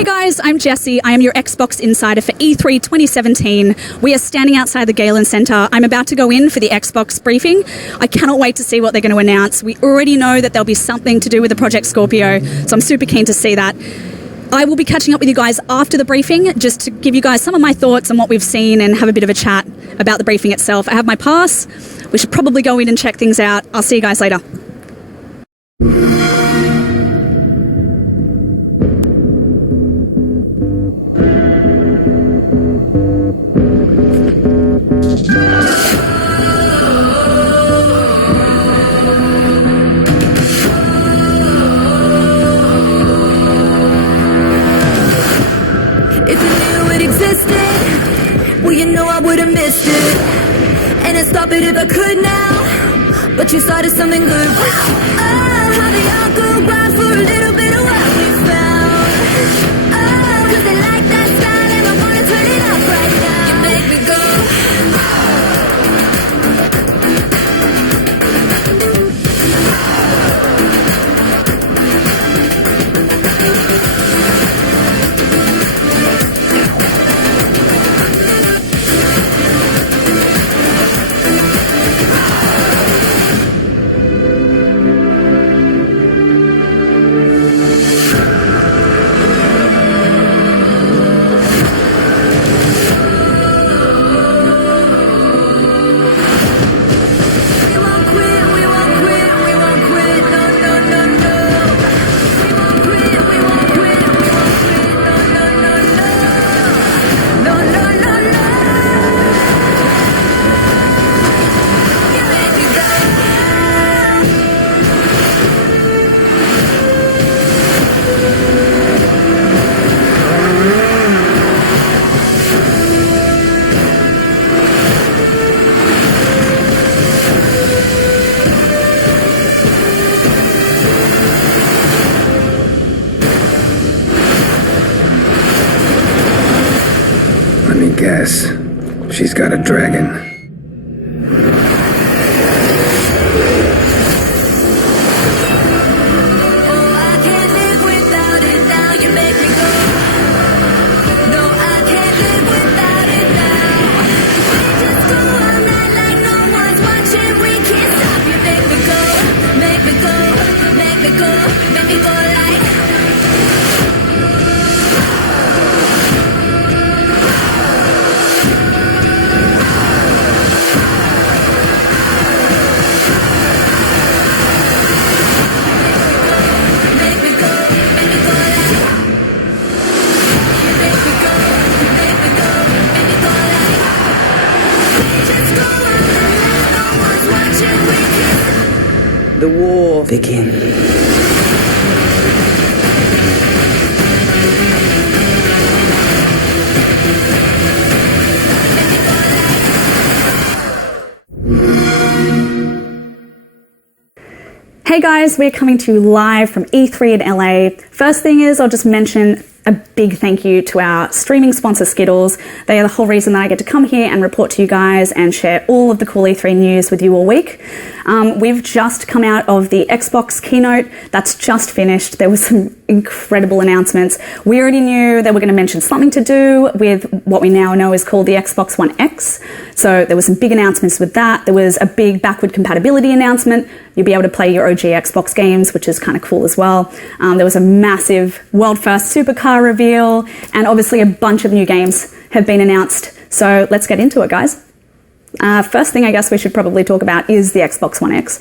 Hey guys, I'm Jessie. I am your Xbox Insider for E3 2017. We are standing outside the Galen Centre. I'm about to go in for the Xbox briefing. I cannot wait to see what they're going to announce. We already know that there'll be something to do with the Project Scorpio, so I'm super keen to see that. I will be catching up with you guys after the briefing just to give you guys some of my thoughts on what we've seen and have a bit of a chat about the briefing itself. I have my pass. We should probably go in and check things out. I'll see you guys later. Stop it if I could now, but you started something good. Oh, maybe I'll go grind for a little bit of what we found. Oh, 'cause they like that style and I wanna turn it up right now. You make me go. Yes, she's got a dragon. The war begins. Hey guys, we're coming to you live from E3 in LA. First thing is, I'll just mention a big thank you to our streaming sponsor Skittles. They are the whole reason that I get to come here and report to you guys and share all of the cool E3 news with you all week. We've just come out of the Xbox keynote. That's just finished. There was some incredible announcements. We already knew they were going to mention something to do with what we now know is called the Xbox One X. So there were some big announcements with that. There was a big backward compatibility announcement. You'll be able to play your OG Xbox games, which is kind of cool as well. There was a massive world-first supercar reveal, and obviously a bunch of new games have been announced. So let's get into it, guys. First thing I guess we should probably talk about is the Xbox One X.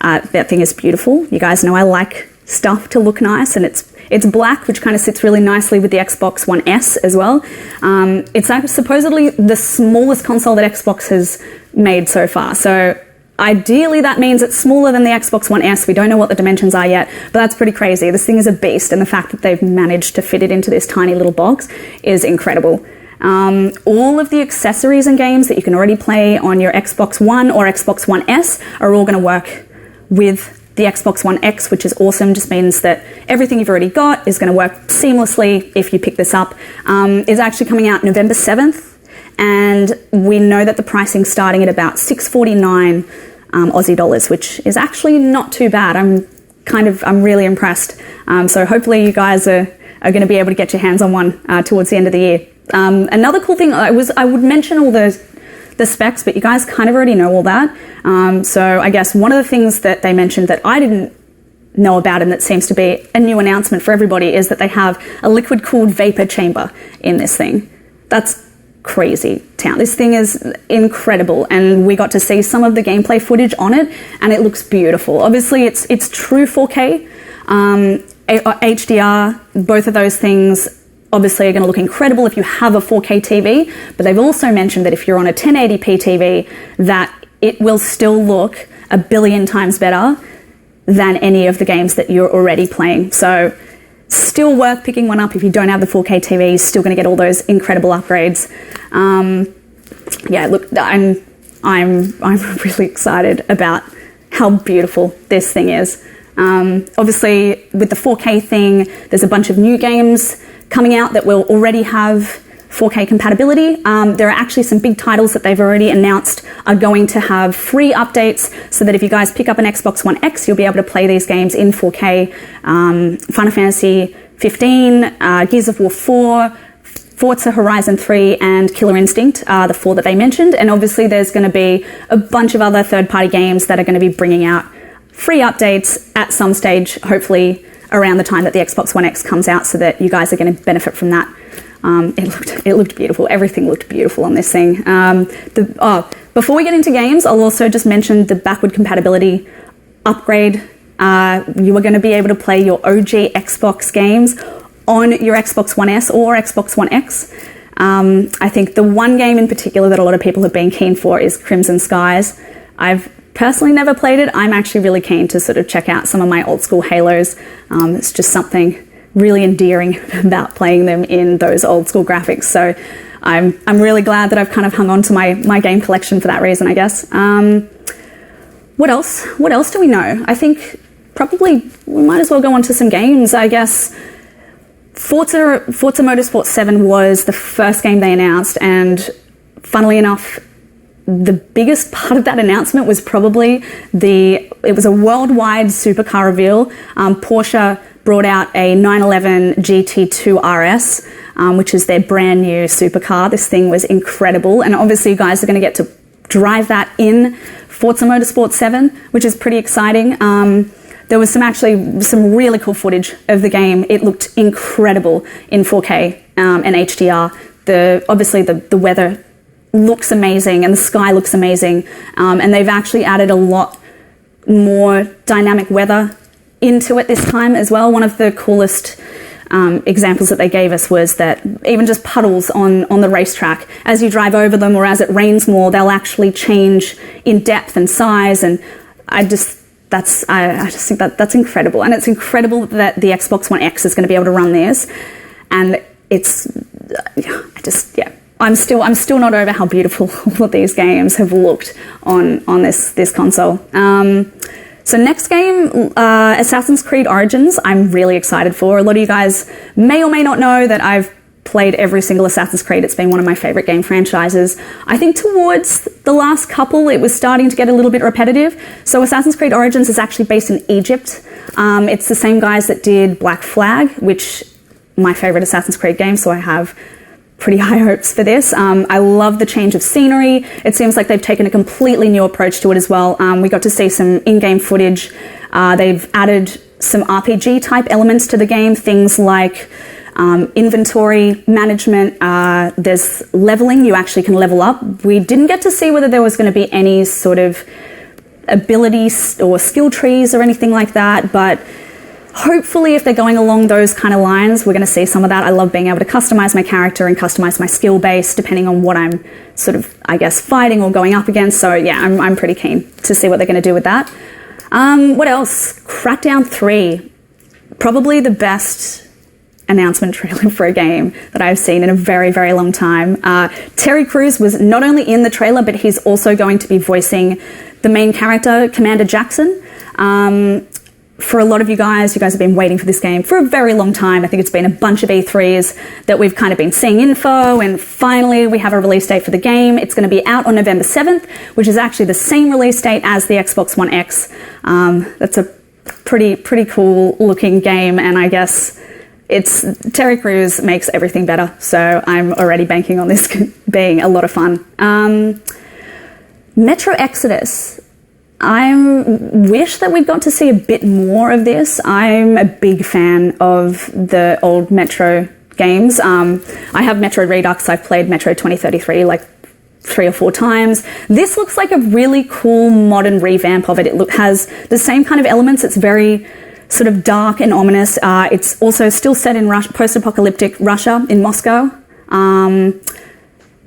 That thing is beautiful. You guys know I like stuff to look nice, and it's black, which kind of sits really nicely with the Xbox One S as well. It's supposedly the smallest console that Xbox has made so far. So ideally, that means it's smaller than the Xbox One S. We don't know what the dimensions are yet, but that's pretty crazy. This thing is a beast, and the fact that they've managed to fit it into this tiny little box is incredible. All of the accessories and games that you can already play on your Xbox One or Xbox One S are all going to work with the Xbox One X, which is awesome. Just means that everything you've already got is going to work seamlessly if you pick this up. It's actually coming out November 7th, and we know that the pricing's starting at about $649 Aussie dollars, which is actually not too bad. I'm really impressed. So hopefully you guys are going to be able to get your hands on one towards the end of the year. Another cool thing I would mention all the specs, but you guys kind of already know all that. So I guess one of the things that they mentioned that I didn't know about and that seems to be a new announcement for everybody is that they have a liquid-cooled vapor chamber in this thing. That's crazy town. This thing is incredible, and we got to see some of the gameplay footage on it, and it looks beautiful. Obviously, it's true 4K, HDR. Both of those things obviously are going to look incredible if you have a 4K TV, but they've also mentioned that if you're on a 1080p TV, that it will still look a billion times better than any of the games that you're already playing. So still worth picking one up if you don't have the 4K TV. You're still going to get all those incredible upgrades. Yeah, look, I'm really excited about how beautiful this thing is. Obviously, with the 4K thing, there's a bunch of new games coming out that will already have 4K compatibility. There are actually some big titles that they've already announced are going to have free updates, so that if you guys pick up an Xbox One X, you'll be able to play these games in 4K. Final Fantasy 15, Gears of War 4, Forza Horizon 3, and Killer Instinct are the four that they mentioned. And obviously there's going to be a bunch of other third-party games that are going to be bringing out free updates at some stage, hopefully around the time that the Xbox One X comes out, so that you guys are going to benefit from that. It looked beautiful. Everything looked beautiful on this thing. Before we get into games, I'll also just mention the backward compatibility upgrade. You are going to be able to play your OG Xbox games on your Xbox One S or Xbox One X. I think the one game in particular that a lot of people have been keen for is Crimson Skies. I've personally never played it. I'm actually really keen to sort of check out some of my old school Halos. It's just something really endearing about playing them in those old school graphics. So I'm really glad that I've kind of hung on to my game collection for that reason, I guess. What else? What else do we know? I think probably we might as well go on to some games, I guess. Forza Motorsport 7 was the first game they announced, and funnily enough, the biggest part of that announcement was probably it was a worldwide supercar reveal. Porsche brought out a 911 GT2 RS, which is their brand new supercar. This thing was incredible. And obviously you guys are going to get to drive that in Forza Motorsport 7, which is pretty exciting. There was some really cool footage of the game. It looked incredible in 4K and HDR. Obviously the weather looks amazing and the sky looks amazing, and they've actually added a lot more dynamic weather into it this time as well. One of the coolest examples that they gave us was that even just puddles on the racetrack, as you drive over them or as it rains more, they'll actually change in depth and size, and I just think that's incredible. And it's incredible that the Xbox One X is going to be able to run this, and I'm still not over how beautiful all of these games have looked on this console. So next game, Assassin's Creed Origins, I'm really excited for. A lot of you guys may or may not know that I've played every single Assassin's Creed. It's been one of my favorite game franchises. I think towards the last couple, it was starting to get a little bit repetitive. So Assassin's Creed Origins is actually based in Egypt. It's the same guys that did Black Flag, which my favorite Assassin's Creed game, so I have pretty high hopes for this. I love the change of scenery. It seems like they've taken a completely new approach to it as well. We got to see some in-game footage. They've added some RPG type elements to the game, things like inventory management. There's leveling. You actually can level up. We didn't get to see whether there was going to be any sort of ability or skill trees or anything like that, but hopefully if they're going along those kind of lines, we're going to see some of that. I love being able to customize my character and customize my skill base depending on what I'm sort of, I guess, fighting or going up against. So yeah, I'm pretty keen to see what they're going to do with that. What else? Crackdown 3. Probably the best announcement trailer for a game that I've seen in a very, very long time. Terry Crews was not only in the trailer, but he's also going to be voicing the main character, Commander Jackson. For a lot of you guys have been waiting for this game for a very long time. I think it's been a bunch of E3s that we've kind of been seeing info, and finally we have a release date for the game. It's going to be out on November 7th, which is actually the same release date as the Xbox One X. That's a pretty cool looking game, and I guess Terry Crews makes everything better, so I'm already banking on this being a lot of fun. Metro Exodus. I wish that we got to see a bit more of this. I'm a big fan of the old Metro games. I have Metro Redux. I've played Metro 2033 like 3 or 4 times. This looks like a really cool modern revamp of it. It has the same kind of elements. It's very sort of dark and ominous. It's also still set in post-apocalyptic Russia in Moscow.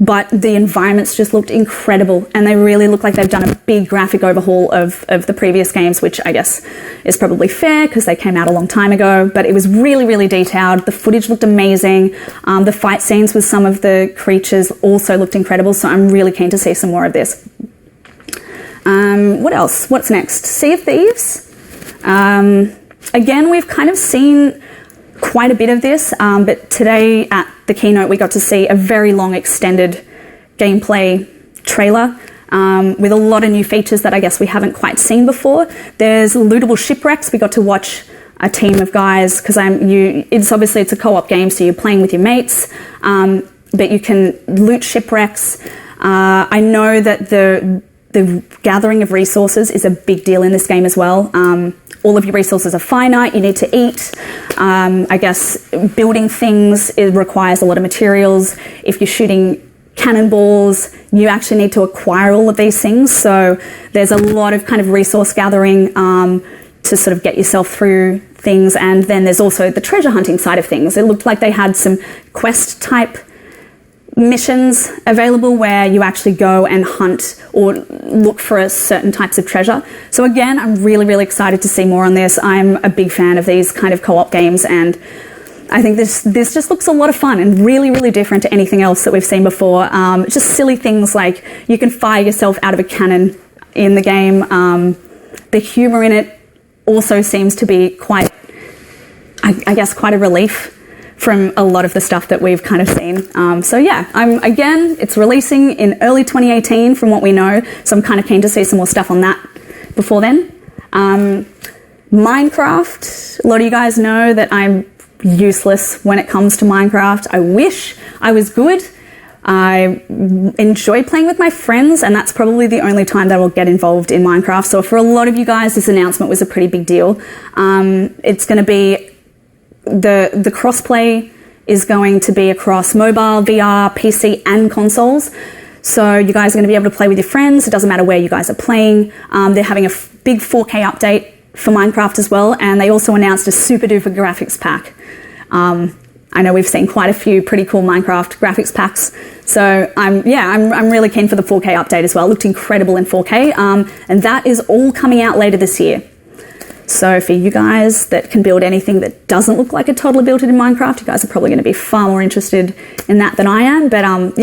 But the environments just looked incredible, and they really look like they've done a big graphic overhaul of the previous games, which I guess is probably fair because they came out a long time ago, but it was really, really detailed. The footage looked amazing. The fight scenes with some of the creatures also looked incredible, so I'm really keen to see some more of this. What else? What's next? Sea of Thieves. Again, we've kind of seen quite a bit of this, but today at the keynote we got to see a very long extended gameplay trailer with a lot of new features that I guess we haven't quite seen before. There's lootable shipwrecks. We got to watch a team of guys, because it's a co-op game, so you're playing with your mates, but you can loot shipwrecks. I know that the gathering of resources is a big deal in this game as well. All of your resources are finite. You need to eat. I guess building things, it requires a lot of materials. If you're shooting cannonballs, you actually need to acquire all of these things. So there's a lot of kind of resource gathering to sort of get yourself through things. And then there's also the treasure hunting side of things. It looked like they had some quest type missions available where you actually go and hunt or look for certain types of treasure. So again, I'm really, really excited to see more on this. I'm a big fan of these kind of co-op games, and I think this just looks a lot of fun and really, really different to anything else that we've seen before. Just silly things like you can fire yourself out of a cannon in the game. The humour in it also seems to be quite, I guess, quite a relief from a lot of the stuff that we've kind of seen. So yeah, again, it's releasing in early 2018 from what we know, so I'm kind of keen to see some more stuff on that before then. Minecraft, a lot of you guys know that I'm useless when it comes to Minecraft. I wish I was good. I enjoy playing with my friends, and that's probably the only time that I'll get involved in Minecraft. So for a lot of you guys, this announcement was a pretty big deal. It's going to be the crossplay is going to be across mobile, VR, PC, and consoles. So you guys are going to be able to play with your friends. It doesn't matter where you guys are playing. They're having a big 4K update for Minecraft as well, and they also announced a super duper graphics pack. I know we've seen quite a few pretty cool Minecraft graphics packs, so I'm really keen for the 4K update as well. It looked incredible in 4K, and that is all coming out later this year. So for you guys that can build anything that doesn't look like a toddler built it in Minecraft, you guys are probably going to be far more interested in that than I am. But I'm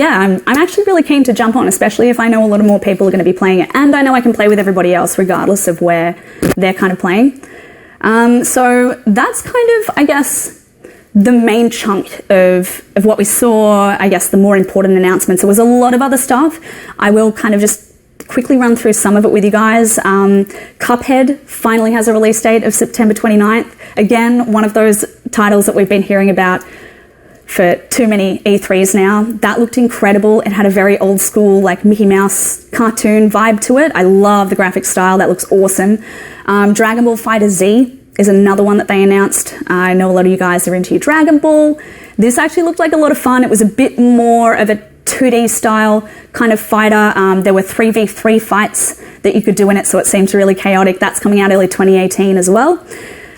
actually really keen to jump on, especially if I know a lot of more people are going to be playing it, and I know I can play with everybody else regardless of where they're kind of playing. So that's kind of, I guess, the main chunk of what we saw. I guess the more important announcements. There was a lot of other stuff. I will kind of just quickly run through some of it with you guys. Cuphead finally has a release date of September 29th. Again, one of those titles that we've been hearing about for too many E3s now. That looked incredible. It had a very old school, like Mickey Mouse cartoon vibe to it. I love the graphic style. That looks awesome. Dragon Ball FighterZ is another one that they announced. I know a lot of you guys are into your Dragon Ball. This actually looked like a lot of fun. It was a bit more of a 2D style kind of fighter. There were 3v3 fights that you could do in it, so it seemed really chaotic. That's coming out early 2018 as well.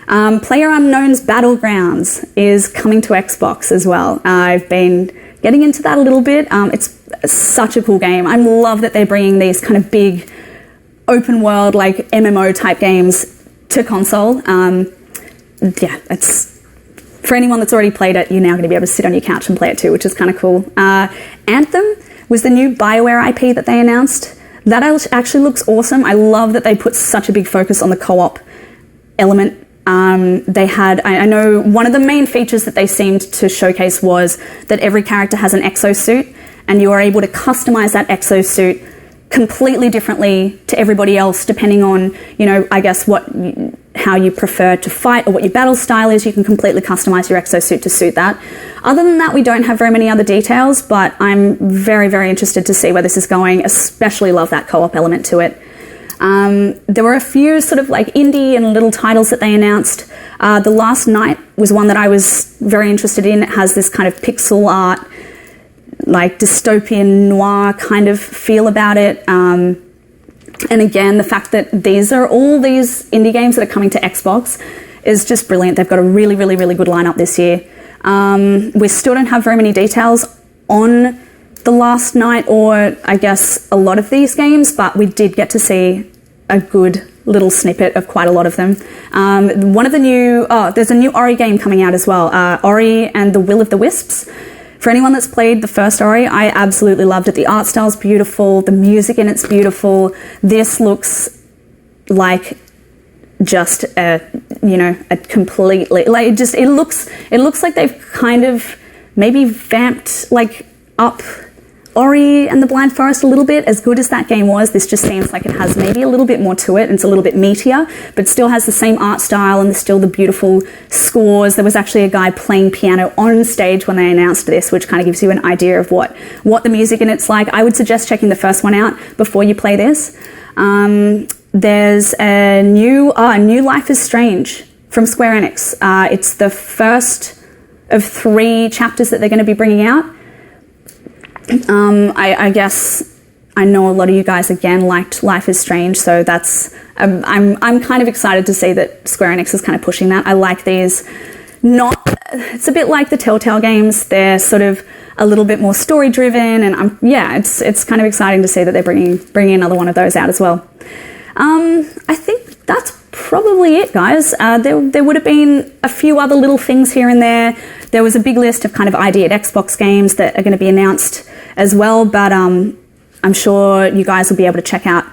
PlayerUnknown's Battlegrounds is coming to Xbox as well. I've been getting into that a little bit. It's such a cool game. I love that they're bringing these kind of big open world, like MMO type games to console. It's for anyone that's already played it, you're now going to be able to sit on your couch and play it too, which is kind of cool. Anthem was the new BioWare IP that they announced. That actually looks awesome. I love that they put such a big focus on the co-op element. They had, I know one of the main features that they seemed to showcase was that every character has an exosuit, and you are able to customize that exosuit completely differently to everybody else, depending on, I guess how you prefer to fight or what your battle style is. You can completely customize your exosuit to suit that. Other than that, we don't have very many other details, but I'm very, very interested to see where this is going. Especially love that co-op element to it. There were a few sort of like indie and little titles that they announced. The Last Night was one that I was very interested in. It has this kind of pixel art, like dystopian noir kind of feel about it. And again, the fact that these are all these indie games that are coming to Xbox is just brilliant. They've got a really, really, really good lineup this year. We still don't have very many details on The Last Night, or I guess a lot of these games, but we did get to see a good little snippet of quite a lot of them. One of the new, there's a new Ori game coming out as well, Ori and the Will of the Wisps. For anyone that's played the first Ori, I absolutely loved it. The art style's beautiful, the music in it's beautiful. This looks like just a completely, like it looks like they've kind of maybe vamped like up Ori and the Blind Forest a little bit. As good as that game was, this just seems like it has maybe a little bit more to it, and it's a little bit meatier, but still has the same art style and still the beautiful scores. There was actually a guy playing piano on stage when they announced this, which kind of gives you an idea of what the music in it's like. I would suggest checking the first one out before you play this. There's a new Life is Strange from Square Enix. It's the first of 3 chapters that they're going to be bringing out. I guess I know a lot of you guys again liked Life is Strange, so that's I'm kind of excited to see that Square Enix is kind of pushing that. I like these. It's a bit like the Telltale games. They're sort of a little bit more story driven, and it's kind of exciting to see that they're bringing another one of those out as well. I think that's probably it, guys. There would have been a few other little things here and there. There was a big list of kind of ID at Xbox games that are going to be announced as well, but I'm sure you guys will be able to check out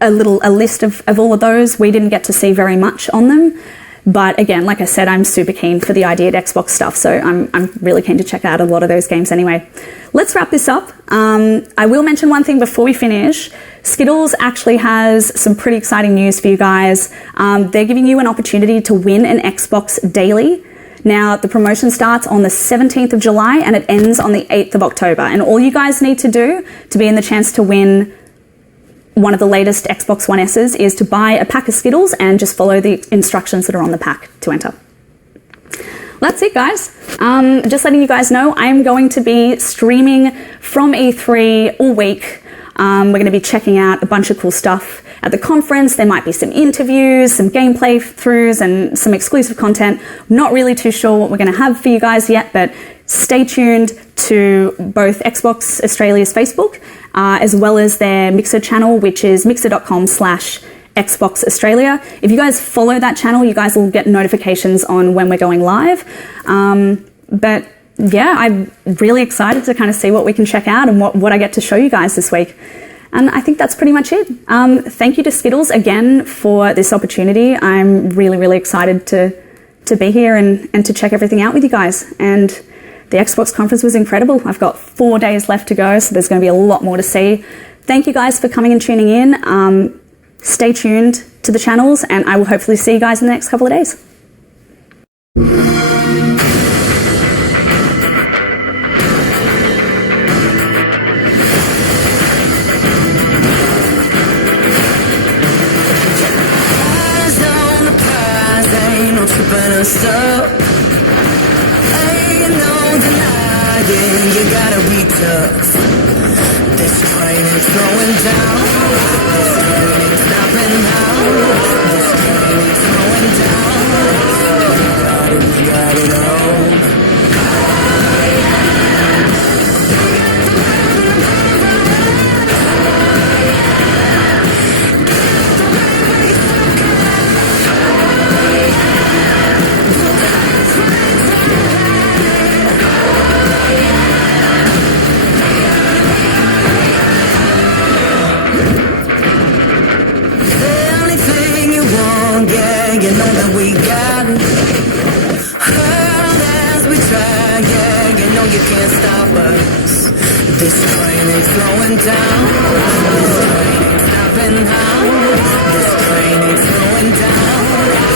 a list of all of those. We didn't get to see very much on them. But again, like I said, I'm super keen for the ID at Xbox stuff, so I'm really keen to check out a lot of those games anyway. Let's wrap this up. I will mention one thing before we finish. Skittles actually has some pretty exciting news for you guys. They're giving you an opportunity to win an Xbox daily. Now, the promotion starts on the 17th of July and it ends on the 8th of October. And all you guys need to do to be in the chance to win one of the latest Xbox One S's is to buy a pack of Skittles and just follow the instructions that are on the pack to enter. That's it, guys. Just letting you guys know, I'm going to be streaming from E3 all week. We're going to be checking out a bunch of cool stuff at the conference. There might be some interviews, some gameplay throughs, and some exclusive content. Not really too sure what we're going to have for you guys yet, but stay tuned to both Xbox Australia's Facebook, as well as their Mixer channel, which is mixer.com/Xbox Australia. If you guys follow that channel, you guys will get notifications on when we're going live. But yeah, I'm really excited to kind of see what we can check out and what I get to show you guys this week. And I think that's pretty much it. Thank you to Skittles again for this opportunity. I'm really, really excited to be here and to check everything out with you guys. And the Xbox conference was incredible. I've got 4 days left to go, so there's going to be a lot more to see. Thank you guys for coming and tuning in. Stay tuned to the channels, and I will hopefully see you guys in the next couple of days. Ain't no denying, you gotta be tough. This train is slowing down. This train ain't stopping now. This train is slowing down. We got it all. Yeah, you know that we got it. Hard as we try, yeah, you know you can't stop us. This train ain't slowing down. This train ain't stopping now. This train ain't slowing down.